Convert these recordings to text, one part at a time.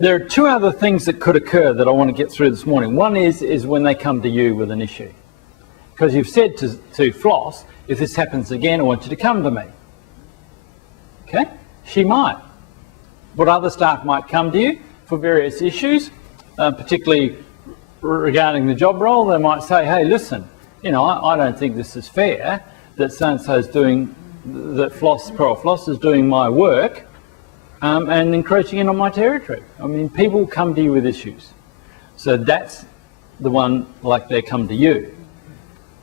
There are two other things that could occur that I want to get through this morning. One is when they come to you with an issue. Because you've said to Floss, if this happens again, I want you to come to me. Okay? She might. But other staff might come to you for various issues, particularly regarding the job role. They might say, hey, listen, you know, I don't think this is fair that so-and-so's doing, that Pearl Floss is doing my work and encroaching in on my territory. I mean, people come to you with issues. So that's the one, like they come to you.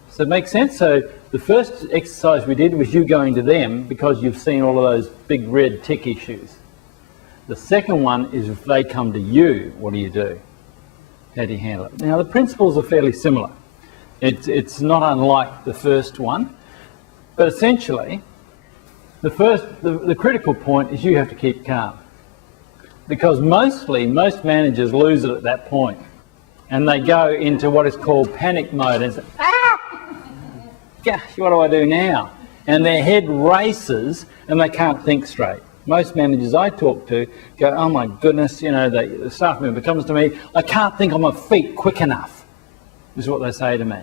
Does that make sense? So the first exercise we did was you going to them because you've seen all of those big red tick issues. The second one is if they come to you, what do you do? How do you handle it? Now the principles are fairly similar. It's not unlike the first one, but essentially the critical point is you have to keep calm, because most managers lose it at that point and they go into what is called panic mode and say, gosh, what do I do now? And their head races and they can't think straight. Most managers I talk to go, oh my goodness, you know, the staff member comes to me, I can't think on my feet quick enough, is what they say to me.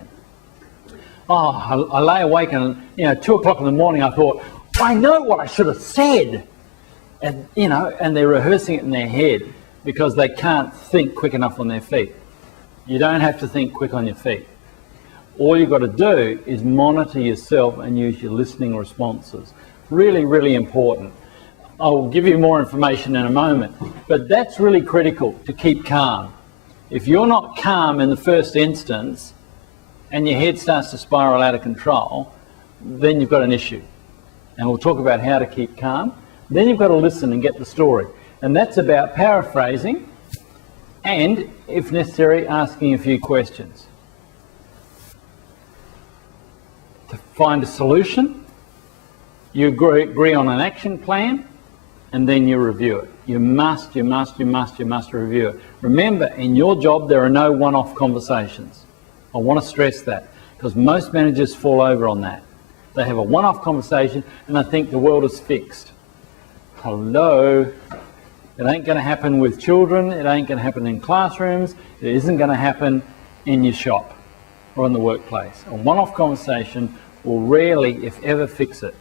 Oh, I lay awake and, you know, 2 o'clock in the morning I thought, I know what I should have said. And, you know, and they're rehearsing it in their head because they can't think quick enough on their feet. You don't have to think quick on your feet. All you've got to do is monitor yourself and use your listening responses. Really, really important. I'll give you more information in a moment, but that's really critical to keep calm. If you're not calm in the first instance and your head starts to spiral out of control, then you've got an issue. And we'll talk about how to keep calm. Then you've got to listen and get the story. And that's about paraphrasing and, if necessary, asking a few questions. To find a solution, you agree on an action plan, and then you review it. You must review it. Remember, in your job, there are no one-off conversations. I want to stress that, because most managers fall over on that. They have a one-off conversation and they think the world is fixed. Hello? It ain't going to happen with children, it ain't going to happen in classrooms, it isn't going to happen in your shop or in the workplace. A one-off conversation will rarely, if ever, fix it.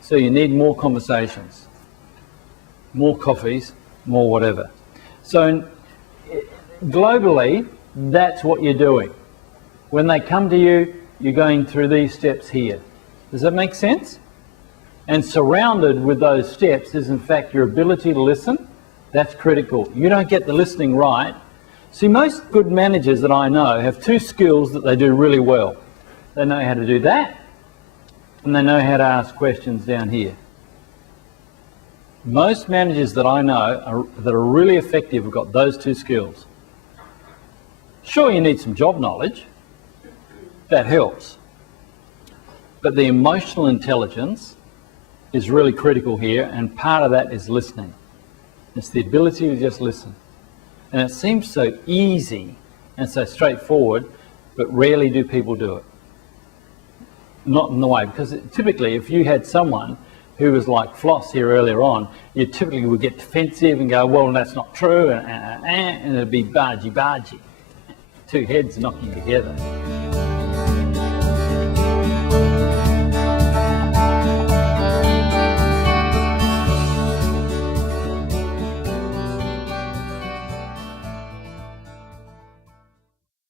So you need more conversations, more coffees, more whatever. So globally, that's what you're doing. When they come to you, you're going through these steps here. Does that make sense? And surrounded with those steps is in fact your ability to listen. That's critical. You don't get the listening right. See, most good managers that I know have two skills that they do really well. They know how to do that, and they know how to ask questions down here. Most managers that I know that are really effective have got those two skills. Sure, you need some job knowledge. That helps. But the emotional intelligence is really critical here, and part of that is listening. It's the ability to just listen. And it seems so easy and so straightforward, but rarely do people do it. Not in the way, because typically if you had someone who was like Floss here earlier on, you typically would get defensive and go, well, that's not true, and it'd be bargy. Two heads knocking together.